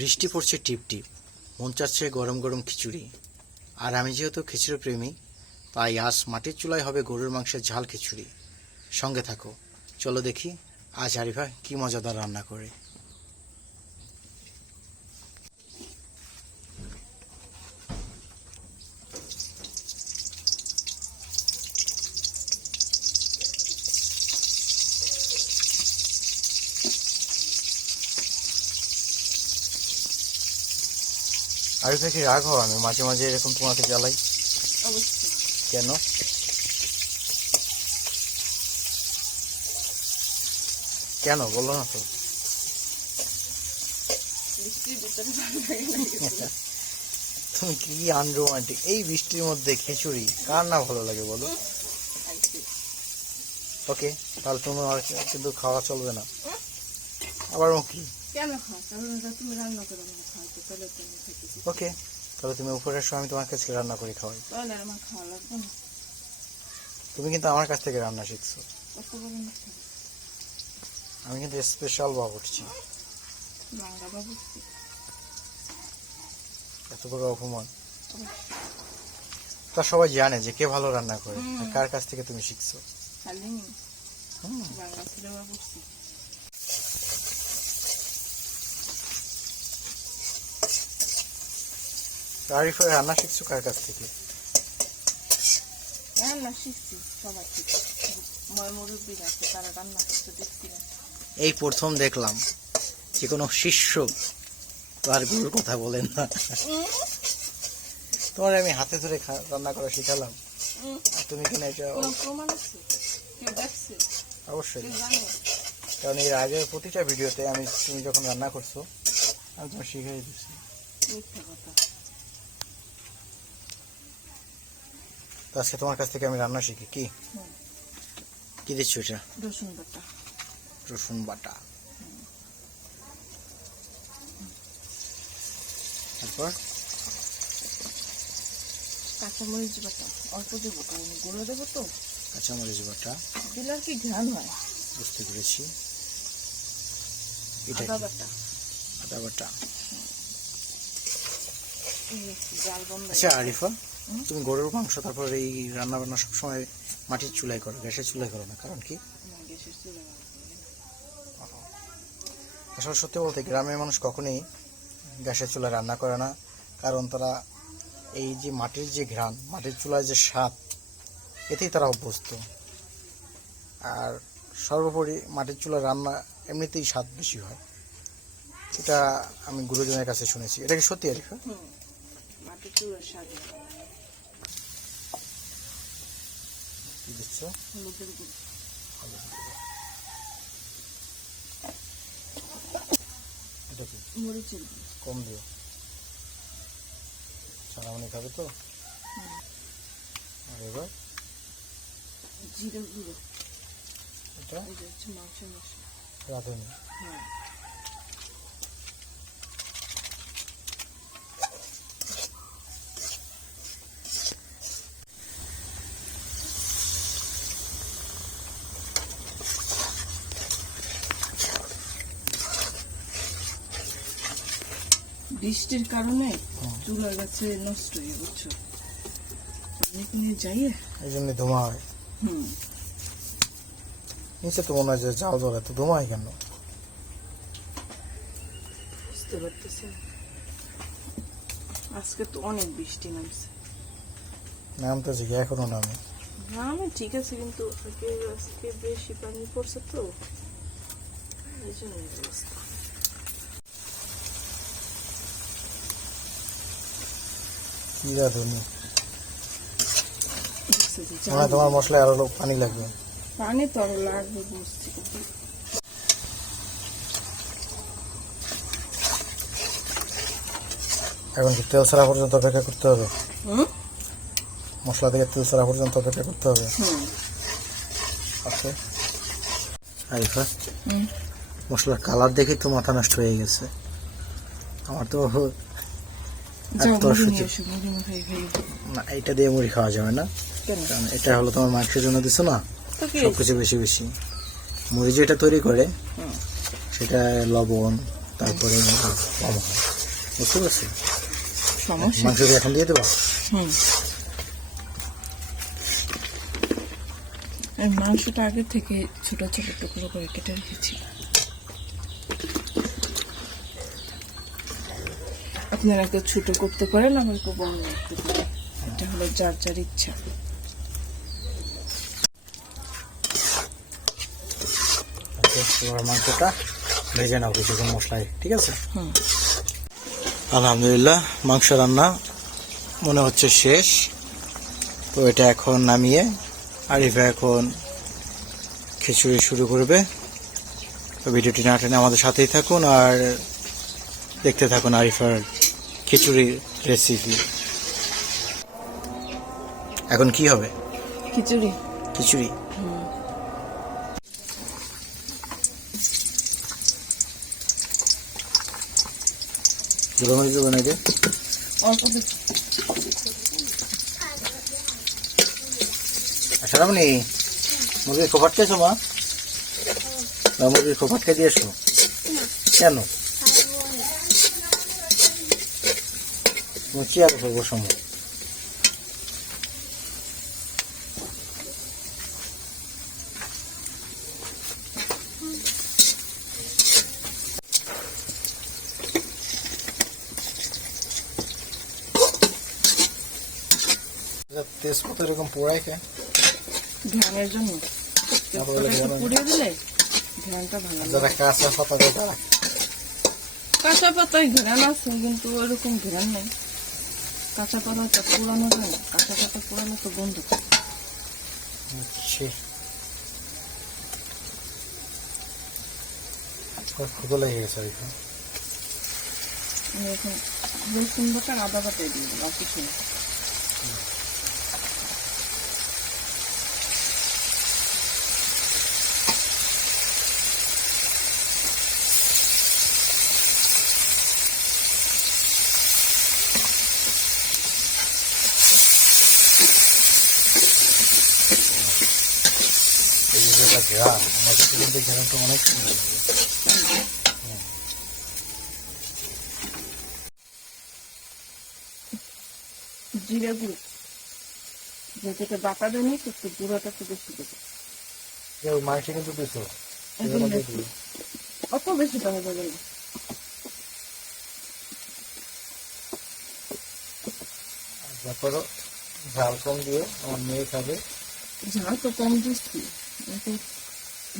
বৃষ্টি পড়ছে টিপ টিপ, মন চাচ্ছে গরম গরম খিচুড়ি। আর আমি যেহেতু খিচুড়ি প্রেমী, তাই আজ মাটির চুলায় হবে গরুর মাংসের ঝাল খিচুড়ি। সঙ্গে থাকো, চলো দেখি আজ আরিফা কি মজাদার রান্না করে। আরিফা কি রাগ হও আমি মাঝে মাঝে এরকম তোমাকে জ্বালাই? অবশ্যই। কেন? কেন বললো না তো? বৃষ্টির ভিতরে ভালো লাগে না। তুমি কি আনরোমান্টিক! এই বৃষ্টির মধ্যে খিচুড়ি কার না ভালো লাগে বলো? ওকে, তাহলে তুমি আর কিন্তু খাওয়া চলবে না। আবার ও কি? কেন খাও? কারণ তুমি রান্না করে আমাকে খাওয়াতে, তাহলে তো আমি খেতেছি। ওকে, তাহলে তুমি উপরে এসো, আমি তোমার কাছে রান্না করে খাওয়াই। তাহলে আর আমার খাওয়া লাগবে না। তুমি কিন্তু আমার কাছ থেকে রান্না শিখছো। কত বড় মিথ্যা। আমি কিন্তু স্পেশাল বাবুর্চি। বাংলা বাবুর্চি। এত বড় অপমান। তা সবাই জানে যে কে ভালো রান্না করে, আর কার কাছ থেকে তুমি শিখছো। খালি বাংলা ছেলে বাবুর্চি। আরিফা রান্না শিখছো কার কাছ থেকে? রান্না শিখছি সবাই থেকে। মুরব্বীরা আছে, তারা রান্না করতে দেখছি না। এই প্রথম দেখলাম যে কোনো শিষ্য তার গুরুর কথা বলেন না। তোমার আমি হাতে ধরে রান্না করা শিখালাম, আর তুমি কিনা এটা। কোনো প্রমাণ আছে? কেউ দেখছে? অবশ্যই, কেউ জানে? কারণ এর আগের প্রতিটা ভিডিওতে তুমি যখন রান্না করছো আমি তোমার শিখিয়ে দিচ্ছি। মিথ্যা কথা। আজকে তোমার কাছ থেকে আমি রান্না শিখি। কি কি দিচ্ছ এটা? রসুন বাটা। রসুন বাটা, তারপর কাঁচামরিচ বাটা অল্প দেবো, কারণ গুঁড়ো দেবো তো। কাঁচামরিচ বাটা দিলে আর কি ঘ্রাণ হয়। বুঝতে পেরেছি। এটা আদা কি? বাটা। আদা বাটা। জাল বন্ধ। আচ্ছা আরিফা, তুমি গরুর মাংস তারপর এই রান্না বান্না সবসময় মাটির চুলায় করো, গ্যাসের চুলায় করো না, কারণ কি? আসলে সত্যি বলতে গ্রামের মানুষ কখনোই গ্যাসের চুলায় রান্না করে না, কারণ তারা এই যে মাটির যে ঘ্রাণ, মাটির চুলায় যে স্বাদ, এতেই তারা অভ্যস্ত। আর সর্বোপরি মাটির চুলায় রান্না এমনিতেই স্বাদ বেশি হয়, এটা আমি গুরুজনের কাছে শুনেছি। এটা কি সত্যি আরিফা? মাটির চুলার স্বাদ। কি দিচ্ছ? হলুদের গুঁড়ো। এটা কি? মরিচের গুঁড়ো। কম দিও, সারামনি খাবে তো। আর এবার জিরে গুঁড়ো। এটা এটা হচ্ছে মাংসের মশলা। রাঁধুনি। হ্যাঁ। বৃষ্টির কারণে চুলা গাছে নষ্ট হয়ে বুঝছো, পানি যাইয়ে এই জন্য ধোঁয়া হয়। নিচে তো মনে হয় যে যাও ধরে, তো ধোঁয়া হয় কেন? বুঝতে পারতেছি। আজকে তো অনেক বৃষ্টি নামছে। নামতেছে কি? এখনো নামে। নামে ঠিক আছে, কিন্তু আজকে বেশি পানি পড়ছে তো, এই জন্য এই অবস্থা। কি রাঁধুনি? তোমার মশলায় আরো পানি লাগবে। পানি তো আরো লাগবে বুঝছি, কিন্তু এখন কি তেল ছাড়া পর্যন্ত অপেক্ষা করতে হবে? মশলা থেকে তেল ছাড়া পর্যন্ত অপেক্ষা করতে হবে। ওকে আরিফা, মশলার কালার দেখে তো মাথা নষ্ট হয়ে গেছে আমার তো। না, এটা দিয়ে মুড়ি খাওয়া যাবে না, কারণ এটা হলো তোমার মাংসের জন্য দিছো না, সবকিছু বেশি বেশি। মুড়ি যেটা তৈরি করে সেটা লবণ, তারপরে কম হয়, বুঝতে পারছি। সমস্যা মাংস কি এখন দিয়ে দেবো? হুম, এই মাংসটা আগে থেকে ছোট ছোট টুকরো করে কেটে রেখেছি। আপনারা কেউ ছোট করতে পারেন, আবার কেউ বড় করতে পারেন, এটা হলো যার যার ইচ্ছা। এবার মাংসটা ভেজে নাও কিছুক্ষণ মশলায়, ঠিক আছে? হুম, আলহামদুলিল্লাহ মাংস রান্না মনে হচ্ছে শেষ। তো এটা এখন নামিয়ে আরিফা এখন খিচুড়ি শুরু করবে। তো ভিডিওটি না টেনে আমাদের সাথেই থাকুন আর দেখতে থাকুন আরিফার খিচুড়ি রেসিপি। এখন কি হবে? খিচুড়ি। খিচুড়ি। জোড়ামরিচ দেবো নাকি? অল্প কিছু। আচ্ছা রামনি, মুরগির খোপাট খেয়েছো মা? মুরগির খোপাট খেয়ে দিয়েছো কেন? তুমি চেয়ারে করবো সময়। তেজপাতা এরকম পোড়াই খায় ঘ্রাণের জন্য পুড়িয়ে দিলে ঘ্রাণটা ভালো লাগে। যারা কাঁচা পাতা দেয় তারা। কাঁচা পাতায় ঘ্রাণ আছে, কিন্তু ওইরকম ঘ্রাণ নেই। কাঁচা পাতাটা পুরানো যায় না, কাঁচা পাতা পুরানো তো গন্ধ থাকে। ক্ষুদা লেগে গেছে আর কি। আমি এখন রসুন বাটা আদা বাটাই দিয়ে দিলাম, কিছু না। এই যে একটা ঘ্রাণ, আমার কাছে কিন্তু ঘ্রাণটা অনেক সুন্দর লাগে। জিরে গুঁড়ো যেটা বাটা দেয়নি, একটু গুঁড়োটা একটু বেশি দেবো। কেউ মাংস কিন্তু দিছো অত বেশি দেওয়া যাবে না। তারপরও ঝাল কম দিয়ে আমার মেয়ে খাবে। ঝাল তো কম দিচ্ছি, কিন্তু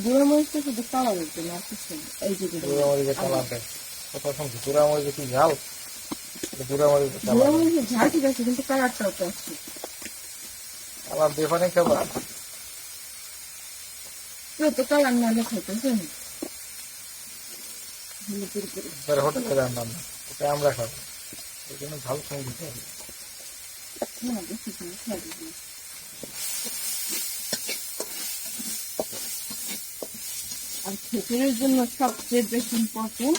গুঁড়ো মরিচটা শুধু কালারের জন্য, আর কিছু না। এই যে গুঁড়া মরিচের কালার দেয় কথা শুনছি, গুঁড়া মরিচে কি ঝাল? গুঁড়া মরিচের গুঁড়ো কালার, মরিচের ঝাল ঠিক আছে, কিন্তু কালারটাও তো আছে। কালার দেখানে খাবার। কেউ তো কালার না হলে খাইতেছে না। হোটেলে রান্না না, এটা আমরা খাবো, এই জন্য ঝাল কম দিতে হবে। না, বেশি করে খাবি না। আর খিচুড়ির জন্য সবচেয়ে বেশি ইম্পর্টেন্ট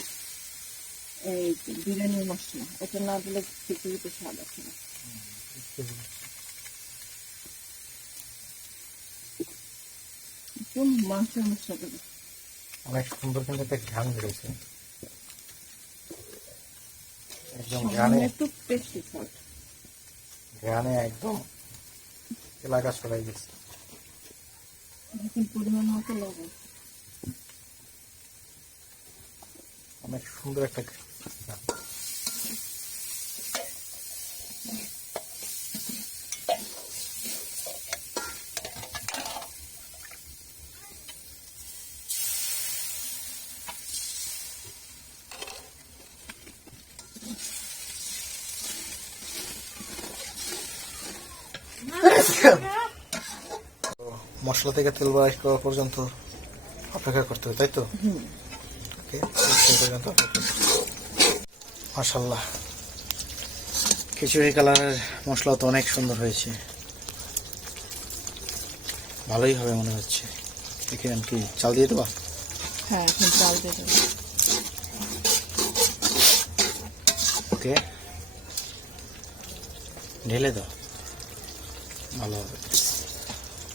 এই বিরিয়ানির মশলা, এটা না দিলে খিচুড়িতে স্বাদ আসে না। একটু মাংসের মশলা দেবে। অনেক সুন্দর কিন্তু একটা ঘ্রাণ বেরোছে, একদম সামান্য একটু টেস্টি সল্ট। ঘ্রাণে একদম এলাকা ছড়াই গেছে। এখন পরিমাণ মতো লবণ। অনেক সুন্দর একটা ঘ্রাণ। মশলা থেকে তেল বাড়াই করা পর্যন্ত অপেক্ষা করতে হবে, তাই তো? ওকে, সেই পর্যন্ত অপেক্ষা করতে হবে। মাশাআল্লাহ, খিচুড়ি কালারের মশলা তো অনেক সুন্দর হয়েছে, ভালোই হবে মনে হচ্ছে। দেখেন কি চাল দিয়ে দেবা? হ্যাঁ, এখন চাল দিয়ে দেবো। ওকে, ঢেলে দাও, ভালো হবে,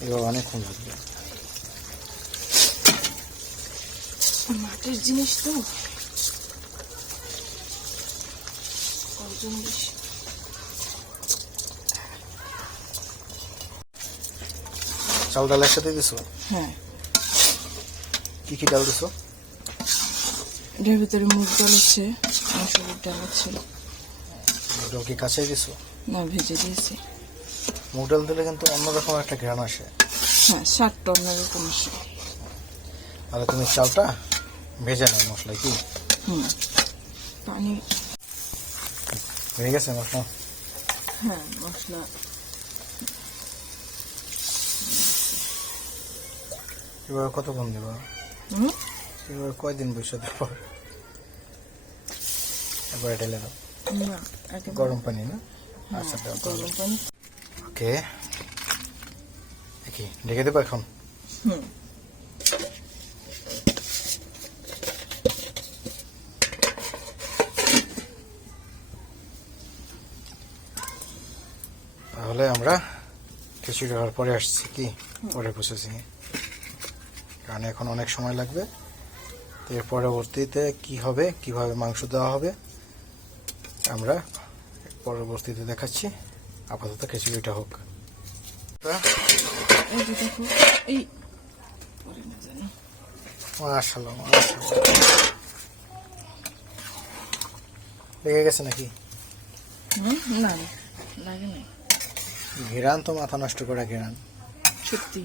এবার অনেকক্ষণ লাগবে। মাটির জিনিস তো ওজন বেশি। চাল ডাল একসাথে দিছো? হ্যাঁ, কি কি ডাল দিছো? এটার ভিতরে মুগ ডাল আছে, মসুরের ডাল আছে। ডাল কি কাঁচাই দিছো? না, ভেজে দিয়েছি। মুগ ডাল দিলে কিন্তু অন্যরকম একটা ঘ্রাণ আসে। হ্যাঁ, 7টা অন্যরকম আছে। আর তুমি চালটা ভেজে নাও মশলা কি? পানি। হয়ে গেছে মশলা? হ্যাঁ, মশলা। এবার কতক্ষণ দেবো? এবার কয়দিন বসে দেবো? এবার ঢেলে দাও। না, একেবারে গরম পানি না? আচ্ছা দাও। গরম পানি। ওকে, দেখি ঢেকে দেবো এখন। তাহলে আমরা খিচুড়ি হওয়ার পরে আসছি কি পরে প্রসেসিং, কারণ এখন অনেক সময় লাগবে। তো এর পরবর্তীতে কি হবে, কিভাবে মাংস দেওয়া হবে আমরা পরবর্তীতে দেখাচ্ছি। আপাতত খিচুড়িটা হোক। এই যে দেখো, এই পরে না জানি। মাশাআল্লাহ, মাশাআল্লাহ। লেগে গেছে নাকি? না, লাগে নাই। ঘেরান তো মাথা নষ্ট করা ঘেরান। সত্যি,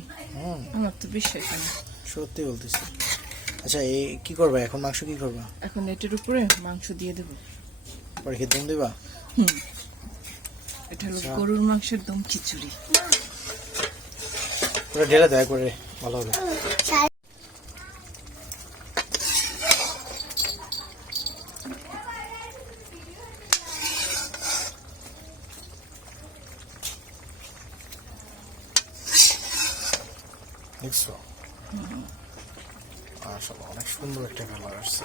আমার তো বিশ্বাস হয় না। সত্যি বলতেছি। আচ্ছা, এই কি করবা এখন? মাংস কি করবা এখন এটার উপরে মাংস দিয়ে দেবো। পরে কি দম দিবা? এটা হলো গরুর মাংসের দম খিচুড়ি। পুরো ঢেলে দেয় করে ভালো হবে। দেখছো? মাশাআল্লাহ, অনেক সুন্দর একটা কালার আসছে।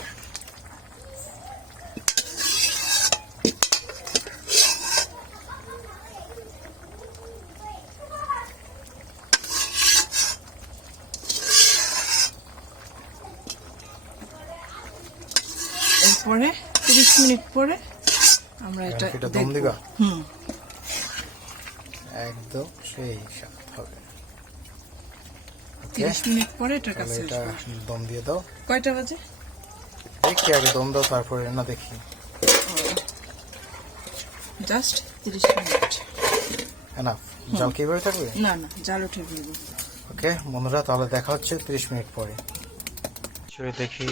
এরপরে 30 মিনিট পরে আমরা এটা এটা দম দেখবো। দিবা? একদম সেই স্বাদ হবে। 30 মিনিট পরে এটার তাহলে কাছে এটা আসবো। দম দিয়ে দাও। কয়টা বাজে? দেখি আগে দম দাও, তারপরে না দেখি। Just 30 minute. এনাফ। জাল কিভাবে থাকবে? না, জাল উঠে দিব। ওকে বন্ধুরা, তাহলে দেখা হচ্ছে 30 মিনিট পরে। দেখি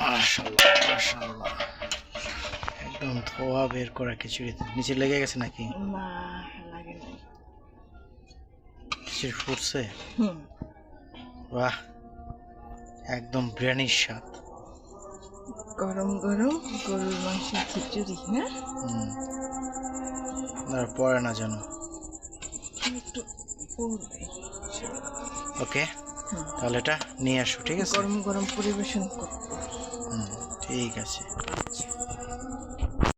মাশাআল্লাহ, মাশাআল্লাহ, একদম ধোয়া বের করা খিচুড়িতে। নিচে লেগে গেছে নাকি? না, লাগে নাই। খিচুড়ি ফুটছে? বাহ, একদম বিরিয়ানির স্বাদ। গরম গরম গরুর মাংসের খিচুড়ি। হ্যাঁ, আর পরে না জানো। একটু পড়বে। ওকে, তাহলে এটা নিয়ে আসো, ঠিক আছে? গরম গরম পরিবেশন করবো। ঠিক আছে।